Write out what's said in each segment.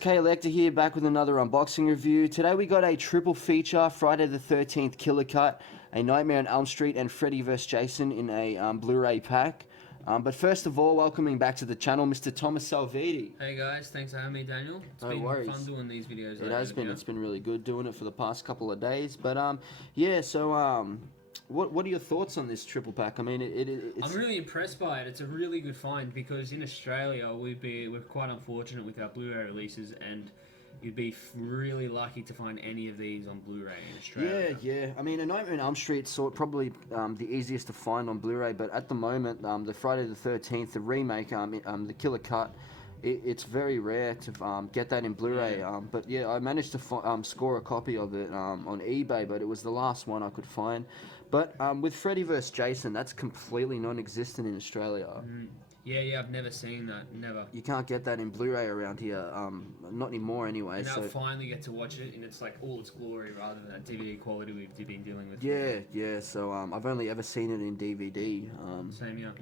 Kholector here, back with another unboxing review. Today we got a triple feature, Friday the 13th Killer Cut, a Nightmare on Elm Street, and Freddy vs. Jason in a Blu-ray pack. But first of all, welcoming back to the channel, Mr. Thomas Salvitti. Hey guys, thanks for having me, Daniel. It's No been worries. fun doing these videos. It has been. It's been really good doing it for the past couple of days. But yeah. So what are your thoughts on this triple pack? I mean, it's... I'm really impressed by it. It's a really good find because in Australia we're quite unfortunate with our Blu-ray releases, and you'd be really lucky to find any of these on Blu-ray in Australia. Yeah. I mean, A Nightmare on Elm Street is probably the easiest to find on Blu-ray, but at the moment, the Friday the 13th, the remake, the Killer Cut, it's very rare to get that in Blu-ray. Yeah. But yeah, I managed to score a copy of it on eBay, but it was the last one I could find. But with Freddy vs. Jason, that's completely non-existent in Australia. Yeah, I've never seen that, never. You can't get that in Blu-ray around here, not anymore anyway. And so I'll finally get to watch it in its like all its glory rather than that DVD quality we've been dealing with. yeah. So I've only ever seen it in DVD. Same here.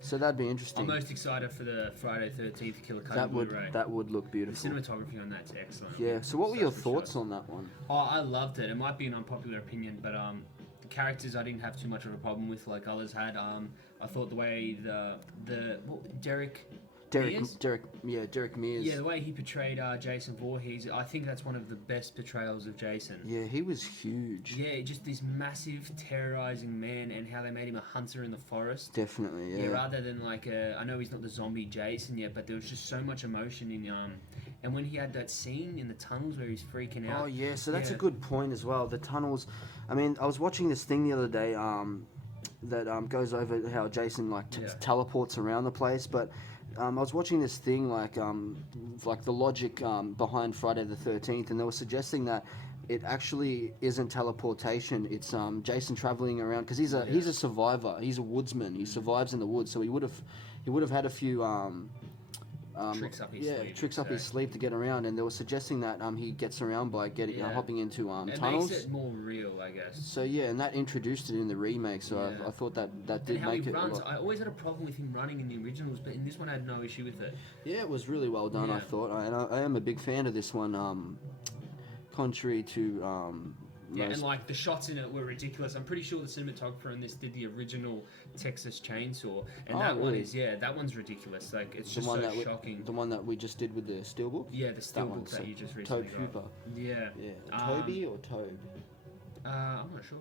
So that'd be interesting. I'm most excited for the Friday 13th Killer Cut That would Blu-ray. that would look The beautiful. cinematography on that's excellent. Yeah. So what were your Such good thoughts shots. on that one? Oh, I loved it. It might be an unpopular opinion, but the characters I didn't have too much of a problem with, like others had. I thought the way Derek Mears. Yeah, the way he portrayed Jason Voorhees, I think that's one of the best portrayals of Jason. Yeah, he was huge. Yeah, just this massive, terrorizing man, and how they made him a hunter in the forest. Definitely, yeah. Yeah, rather than like I know he's not the zombie Jason yet, but there was just so much emotion in and when he had that scene in the tunnels where he's freaking out. Oh yeah, so that's a Yeah. good point as well. The tunnels. I mean, I was watching this thing the other day that goes over how Jason teleports around the place, but. I was watching this thing like the logic behind Friday the 13th, and they were suggesting that it actually isn't teleportation. It's Jason traveling around because he's a survivor. He's a woodsman. He survives in the woods, so he would have had a few Tricks up his sleeve. tricks up his sleeve to get around, and they were suggesting that he gets around by hopping into It tunnels. makes it more real, I guess. So yeah, and that introduced it in the remake. So Yeah. I thought that did And how make he it. runs, A lot. I always had a problem with him running in the originals, but in this one I had no issue with it. Yeah, it was really well done. I Yeah. thought, and I am a big fan of this one. Contrary to Yeah, most. and like the shots in it were ridiculous. I'm pretty sure the cinematographer in this did the original Texas Chainsaw, and Oh, that one really? is that one's ridiculous. Like it's the just one so that shocking. the one that we just did with the steelbook. Yeah, the steelbook one, that so you just Tobe recently got. Hooper. Yeah. Yeah, Toby or Tobe? I'm not sure.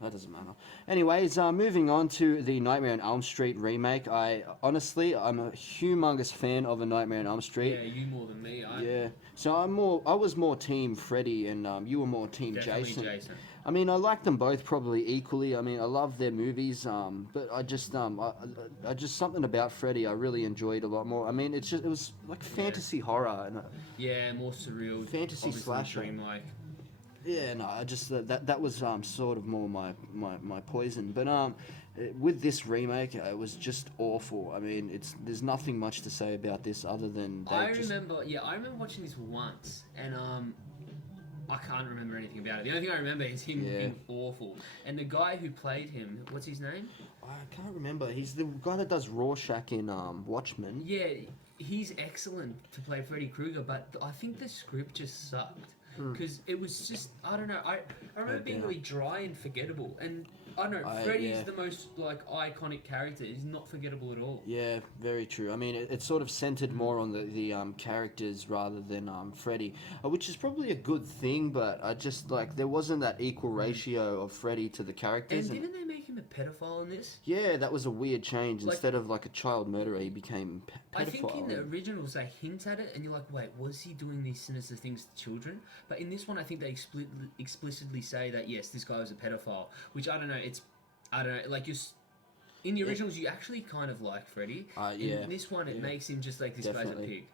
That doesn't matter. Anyways, moving on to the Nightmare on Elm Street remake. I'm a humongous fan of A Nightmare on Elm Street. Yeah, you more than me. Yeah. So I was more team Freddy, and you were more team Definitely Jason. Jason. I mean, I like them both probably equally. I mean, I love their movies, but I just something about Freddy I really enjoyed a lot more. I mean, it was like fantasy horror and Yeah, more surreal. Fantasy obviously slasher. dreamlike. yeah, no, I just that was sort of more my poison. But with this remake, it was just awful. I mean, there's nothing much to say about this other than I remember watching this once, and I can't remember anything about it. The only thing I remember is him being awful. And the guy who played him, what's his name? I can't remember. He's the guy that does Rorschach in Watchmen. Yeah, he's excellent to play Freddy Krueger, but I think the script just sucked. Because it was just, I don't know, I remember being really dry and forgettable. And I don't know, Freddy's the most like iconic character. He's not forgettable at all. Yeah, very true. I mean, it sort of centered more on the characters rather than Freddy, which is probably a good thing. But I just like there wasn't that equal ratio of Freddy to the characters. And didn't they make him a pedophile in this? Yeah, that was a weird change. Like, Instead of like a child murderer, he became pedophile. I think in the originals they hint at it, and you're like, wait, was he doing these sinister things to children? But in this one, I think they explicitly say that yes, this guy was a pedophile. Which I don't know. Like in the originals, you actually kind of like Freddy. In this one, it makes him just like this guy's a pig.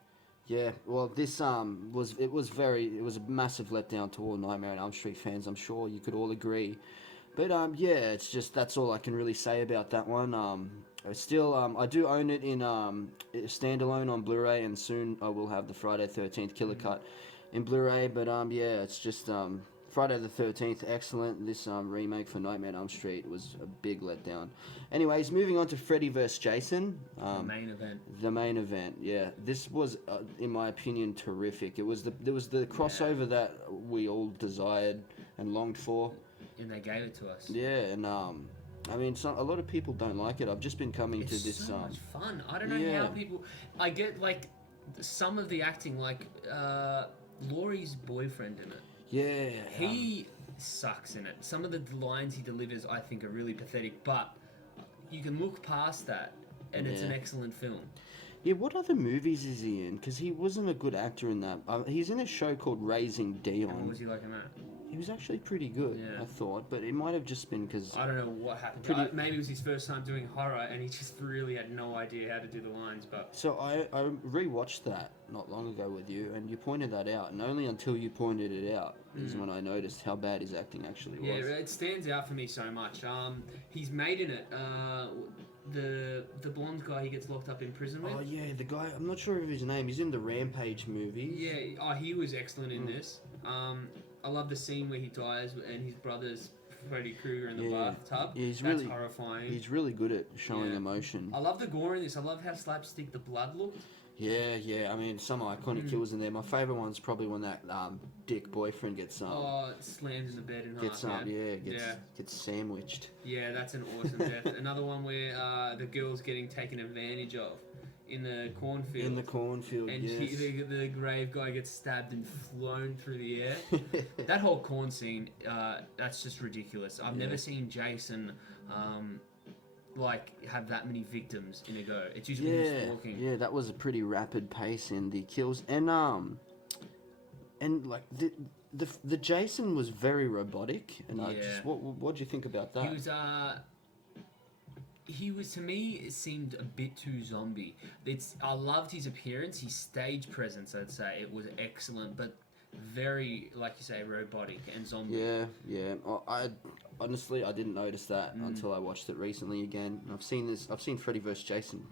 Yeah, well, this was a massive letdown to all Nightmare on Elm Street fans. I'm sure you could all agree. But yeah, it's just that's all I can really say about that one. I do own it in standalone on Blu-ray, and soon I will have the Friday 13th Killer Cut in Blu-ray. But yeah, it's just Friday the 13th, excellent. This remake for Nightmare on Elm Street was a big letdown. Anyways, moving on to Freddy vs. Jason. The main event. The main event, yeah. This was, in my opinion, terrific. There was the crossover that we all desired and longed for. And they gave it to us. Yeah, and I mean, a lot of people don't like it. I've just been coming to this. It's so much fun. I don't know how people. I get like some of the acting, like Laurie's boyfriend in it. Yeah. He sucks in it. Some of the lines he delivers, I think, are really pathetic. But you can look past that, and it's an excellent film. Yeah, what other movies is he in? Because he wasn't a good actor in that. He's in a show called Raising Dion. What was he like in that? He was actually pretty good, I thought, but it might have just been because... I don't know what happened. Maybe it was his first time doing horror, and he just really had no idea how to do the lines, but... So I rewatched that not long ago with you, and you pointed that out, and only until you pointed it out is when I noticed how bad his acting actually was. Yeah, it stands out for me so much. He's made in it, the blonde guy he gets locked up in prison with. Oh, yeah, the guy, I'm not sure of his name, he's in the Rampage movies. Yeah, he was excellent in this. I love the scene where he dies and his brother's Freddy Krueger in the bathtub. Yeah, That's horrifying. He's really good at showing emotion. I love the gore in this. I love how slapstick the blood looked. Yeah. I mean, some iconic kills in there. My favourite one's probably when that dick boyfriend gets slammed in the bed in half. Gets sandwiched. Yeah, that's an awesome death. Another one where the girl's getting taken advantage of. In the cornfield. In the cornfield, and yes. The grave guy gets stabbed and flown through the air. That whole corn scene, that's just ridiculous. I've never seen Jason have that many victims in a go. It's usually him walking. Yeah, that was a pretty rapid pace in the kills, and like the Jason was very robotic, and what do you think about that? He was, to me, it seemed a bit too zombie. I loved his appearance, his stage presence, I'd say. It was excellent, but very, like you say, robotic and zombie. Yeah. I honestly, I didn't notice that until I watched it recently again. I've seen Freddy vs. Jason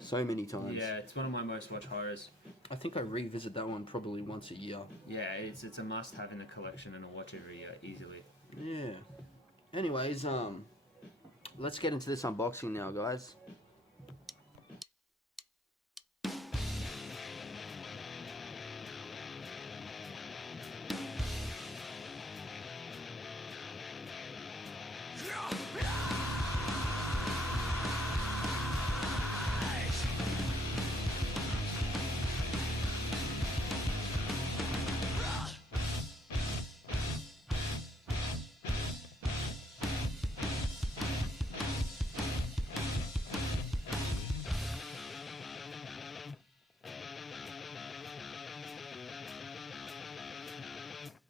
so many times. Yeah, it's one of my most watched horrors. I think I revisit that one probably once a year. Yeah, it's a must-have in the collection, and I'll watch every year, easily. Yeah. Anyways, let's get into this unboxing now, guys.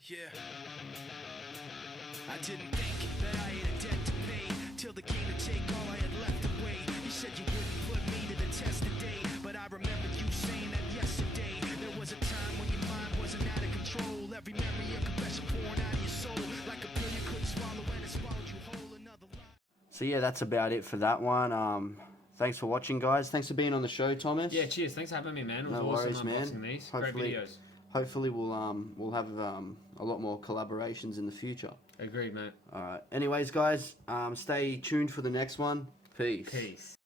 Yeah. I didn't think that I had a debt to pay till the came to take all I had left away. You said you wouldn't put me to the test today, but I remember you saying that yesterday. There was a time when your mind wasn't out of control. Every memory a confession pouring out of your soul, like a pill you couldn't swallow and it swallowed you whole. Another line. So yeah, that's about it for that one. Thanks for watching, guys. Thanks for being on the show, Thomas. Yeah, cheers. Thanks for having me, man. It was no awesome worries, man. unboxing these. Great videos. Hopefully we'll have a lot more collaborations in the future. Agreed, mate. All right. Anyways, guys, stay tuned for the next one. Peace.